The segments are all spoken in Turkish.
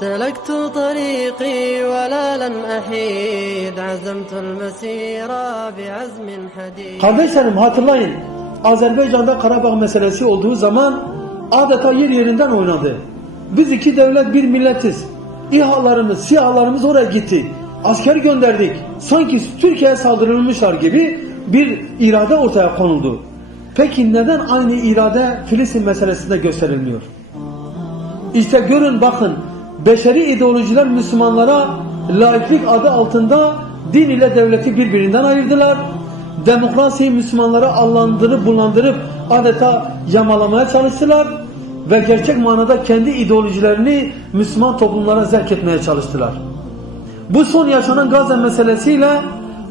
سلكت طريقي ولا لن أحيد عزمت المسير بعزم حديد Kardeşlerim hatırlayın. Azerbaycan'da Karabağ meselesi olduğu zaman adeta yer yerinden oynadı. Biz iki devlet bir milletiz. İHA'larımız, SİHA'larımız oraya gitti. Asker gönderdik. Sanki Türkiye'ye saldırılmışlar gibi bir irade ortaya konuldu. Peki neden aynı irade Filistin meselesinde gösterilmiyor? İşte görün bakın beşeri ideolojiler Müslümanlara laiklik adı altında din ile devleti birbirinden ayırdılar. Demokrasiyi Müslümanlara allandırıp bulandırıp adeta yamalamaya çalıştılar ve gerçek manada kendi ideolojilerini Müslüman toplumlara zerk etmeye çalıştılar. Bu son yaşanan Gazze meselesiyle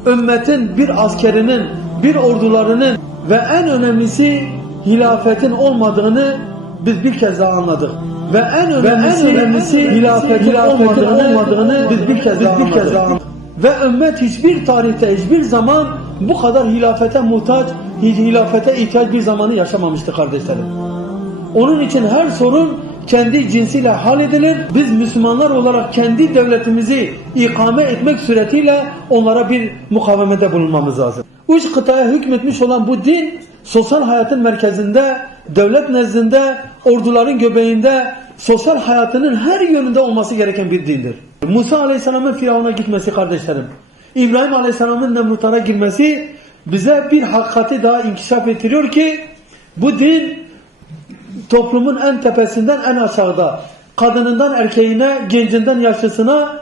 ümmetin bir askerinin, bir ordularının ve en önemlisi hilafetin olmadığını biz bir kez daha anladık. Ve en önemlisi, en önemlisi hilafetin, olmadığını, olmadığını biz bir kez, daha, bir kez daha anladık. Ve ümmet hiçbir tarihte, hiçbir zaman bu kadar hilafete muhtaç, hilafete ihtiyaç bir zamanı yaşamamıştı kardeşlerim. Onun için her sorun kendi cinsiyle halledilir. Biz Müslümanlar olarak kendi devletimizi ikame etmek suretiyle onlara bir mukavemede bulunmamız lazım. Üç kıtaya hükmetmiş olan bu din sosyal hayatın merkezinde, devlet nezdinde, orduların göbeğinde, sosyal hayatının her yönünde olması gereken bir dindir. Musa Aleyhisselam'ın Firavun'a gitmesi kardeşlerim, İbrahim Aleyhisselam'ın Nemrutlara girmesi bize bir hakikati daha inkişaf ettiriyor ki bu din toplumun en tepesinden en aşağıda, kadınından erkeğine, gencinden yaşlısına,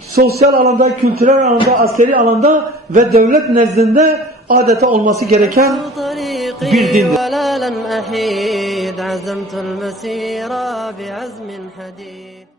sosyal alanda, kültürel alanda, askeri alanda ve devlet nezdinde adeta olması gereken ولا لن أحيد عزمت المسير بعزم حديد.